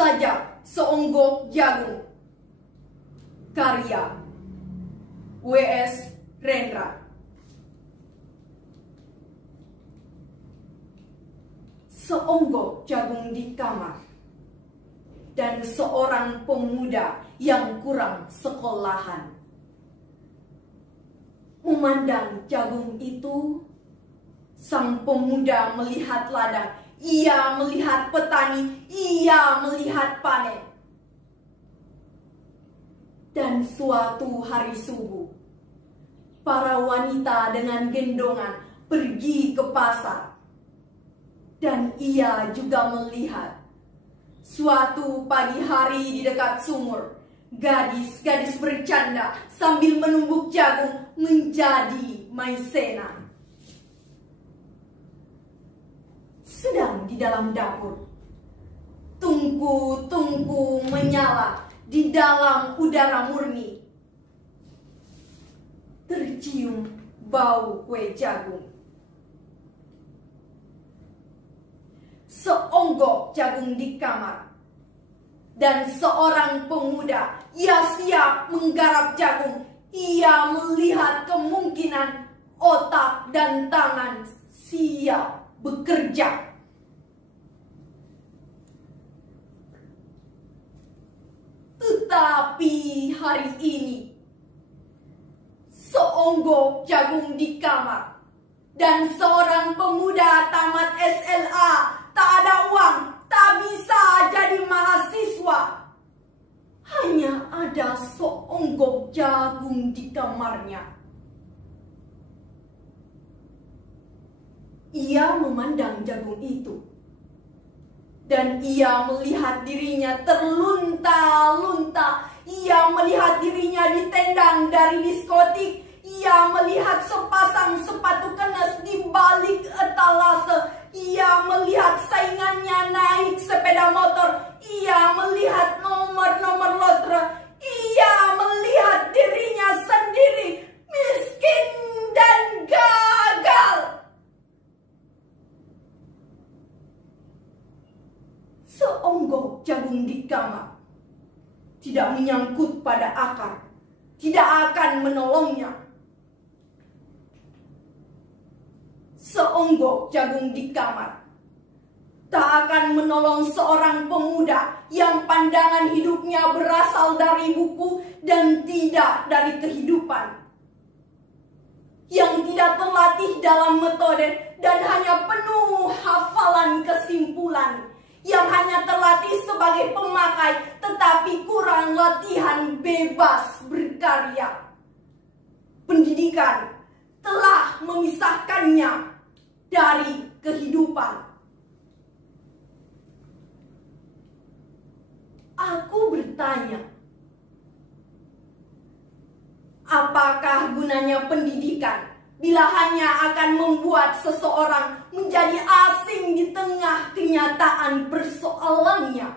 saja seonggok jagung. Karya W.S. Rendra. Seonggok jagung di kamar, dan seorang pemuda yang kurang sekolahan memandang jagung itu. Sang pemuda melihat ladang, ia melihat petani, ia melihat panen. Dan suatu hari subuh, para wanita dengan gendongan pergi ke pasar. Dan ia juga melihat suatu pagi hari di dekat sumur, gadis-gadis bercanda sambil menumbuk jagung menjadi maizena. Sedang di dalam dapur, tungku-tungku menyala di dalam udara murni. Tercium bau kue jagung. Seonggok jagung di kamar, dan seorang pemuda, ia siap menggarap jagung. Ia melihat kemungkinan otak dan tangan siap bekerja. Tetapi hari ini, seonggok jagung di kamar, dan seorang pemuda tamat SLA, tak ada uang, tak bisa jadi mahasiswa. Hanya ada seonggok jagung di kamarnya. Ia memandang jagung itu, dan ia melihat dirinya terlunta-lunta. Ia melihat dirinya ditendang dari diskotik. Ia melihat sepasang sepatu kenes di balik etalase. Ia melihat saingannya naik sepeda motor. Ia melihat nomor-nomor lotre. Ia melihat dirinya sendiri miskin dan gagal. Seonggok jagung di kamar tidak menyangkut pada akar, tidak akan menolongnya. Seonggok jagung di kamar tak akan menolong seorang pemuda yang pandangan hidupnya berasal dari buku dan tidak dari kehidupan, yang tidak terlatih dalam metode dan hanya penuh hafalan kesimpulan, yang hanya terlatih sebagai pemakai tetapi kurang latihan bebas berkarya. Pendidikan telah memisahkannya dari kehidupan. Aku bertanya, apakah gunanya pendidikan bila hanya akan membuat seseorang menjadi asing di tengah kenyataan persoalannya?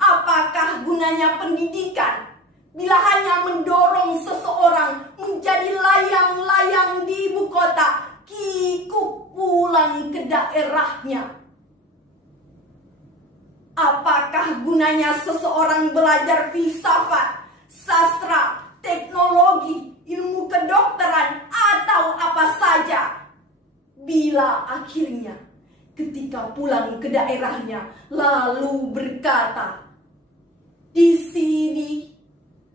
Apakah gunanya pendidikan bila hanya mendorong seseorang menjadi layang-layang di ibu kota, kikuk pulang ke daerahnya? Apakah gunanya seseorang belajar filsafat, sastra, teknologi, ilmu kedokteran, atau apa saja, bila akhirnya ketika pulang ke daerahnya lalu berkata, "Di sini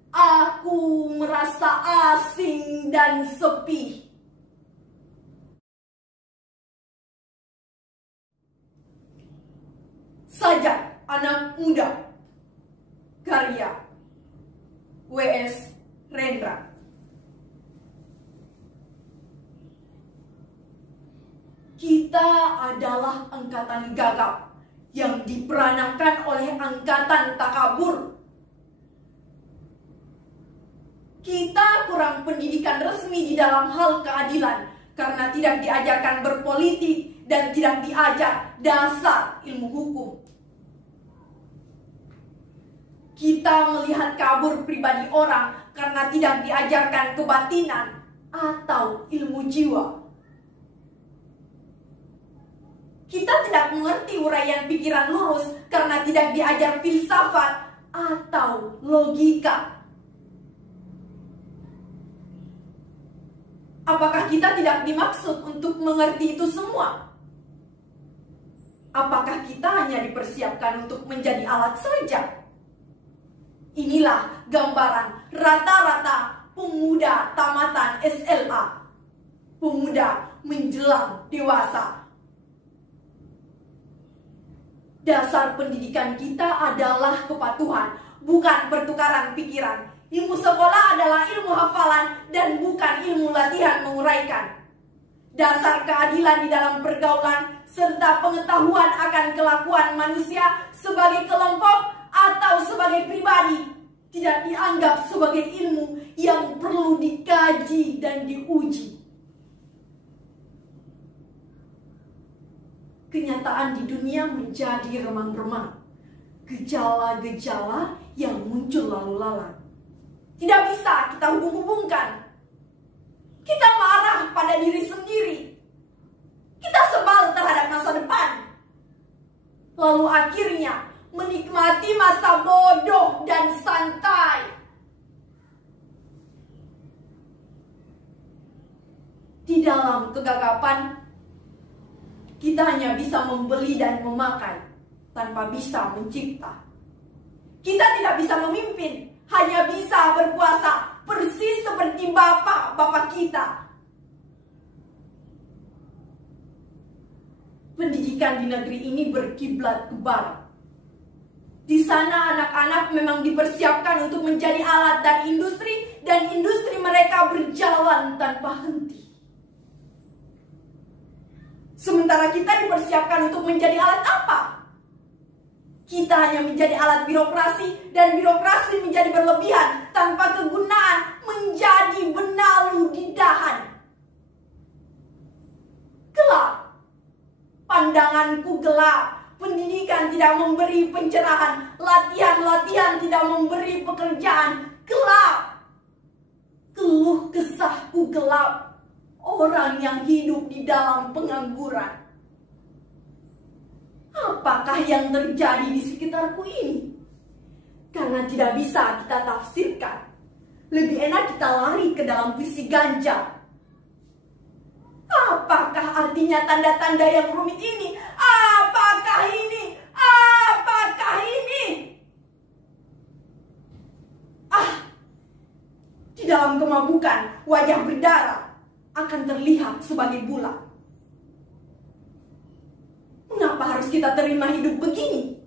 aku merasa asing dan sepi." Sajak anak muda. Karya W.S. Rendra. Kita adalah angkatan gagap yang diperanakan oleh angkatan takabur. Kita kurang pendidikan resmi di dalam hal keadilan karena tidak diajarkan berpolitik dan tidak diajar dasar ilmu hukum. Kita melihat kabur pribadi orang karena tidak diajarkan kebatinan atau ilmu jiwa. Kita tidak mengerti uraian pikiran lurus karena tidak diajar filsafat atau logika. Apakah kita tidak dimaksud untuk mengerti itu semua? Apakah kita hanya dipersiapkan untuk menjadi alat saja? Inilah gambaran rata-rata pemuda tamatan SLA. Pemuda menjelang dewasa. Dasar pendidikan kita adalah kepatuhan, bukan pertukaran pikiran. Ilmu sekolah adalah ilmu hafalan dan bukan ilmu latihan menguraikan. Dasar keadilan di dalam pergaulan serta pengetahuan akan kelakuan manusia sebagai kelompok atau sebagai pribadi tidak dianggap sebagai ilmu yang perlu dikaji dan diuji. Kenyataan di dunia menjadi remang-remang. Gejala-gejala yang muncul lalu lalang. Tidak bisa kita hubung-hubungkan. Kita marah pada diri sendiri. Kita sebal terhadap masa depan. Lalu akhirnya menikmati masa bodoh dan santai. Di dalam kegagapan, kita hanya bisa membeli dan memakai tanpa bisa mencipta. Kita tidak bisa memimpin, hanya bisa berkuasa persis seperti bapak-bapak kita. Pendidikan di negeri ini berkiblat ke barat. Di sana anak-anak memang dipersiapkan untuk menjadi alat dari industri dan industri mereka berjalan tanpa henti. Sementara kita dipersiapkan untuk menjadi alat apa? Kita hanya menjadi alat birokrasi dan birokrasi menjadi berlebihan tanpa kegunaan, menjadi benalu di dahan. Gelap. Pandanganku gelap. Pendidikan tidak memberi pencerahan. Latihan-latihan tidak memberi pekerjaan. Gelap. Keluh kesahku gelap. Orang yang hidup di dalam pengangguran. Apakah yang terjadi di sekitarku ini? Karena tidak bisa kita tafsirkan. Lebih enak kita lari ke dalam puisi ganja. Apakah artinya tanda-tanda yang rumit ini? Apakah ini? Apakah ini? Di dalam kemabukan, wajah berdarah akan terlihat sebagai bulan. Mengapa harus kita terima hidup begini?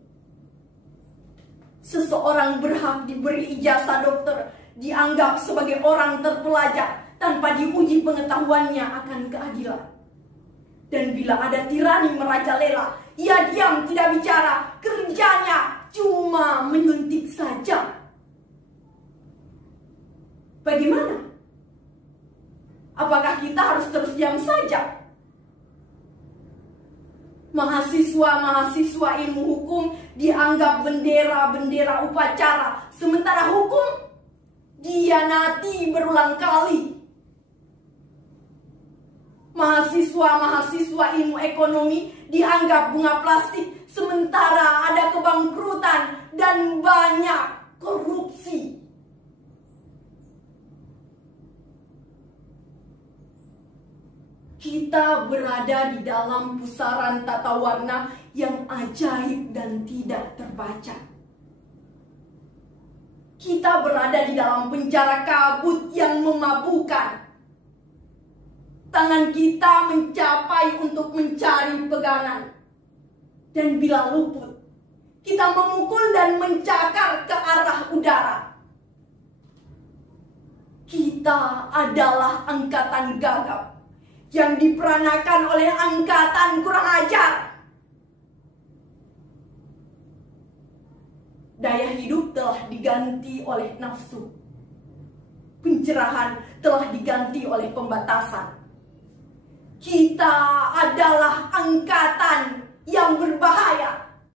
Seseorang berhak diberi ijazah dokter, dianggap sebagai orang terpelajar tanpa diuji pengetahuannya akan keadilan. Dan bila ada tirani merajalela, ia diam tidak bicara, kerjanya cuma menyuntik saja. Bagaimana? Apakah kita harus terus diam saja? Mahasiswa-mahasiswa ilmu hukum dianggap bendera-bendera upacara, sementara hukum dihianati berulang kali. Mahasiswa-mahasiswa ilmu ekonomi dianggap bunga plastik, sementara ada kebangkrutan dan banyak korupsi. Kita berada di dalam pusaran tata warna yang ajaib dan tidak terbaca. Kita berada di dalam penjara kabut yang memabukkan. Tangan kita mencapai untuk mencari pegangan. Dan bila luput, kita memukul dan mencakar ke arah udara. Kita adalah angkatan gagap yang diperanakan oleh angkatan kurang ajar. Daya hidup telah diganti oleh nafsu. Pencerahan telah diganti oleh pembatasan. Kita adalah angkatan yang berbahaya.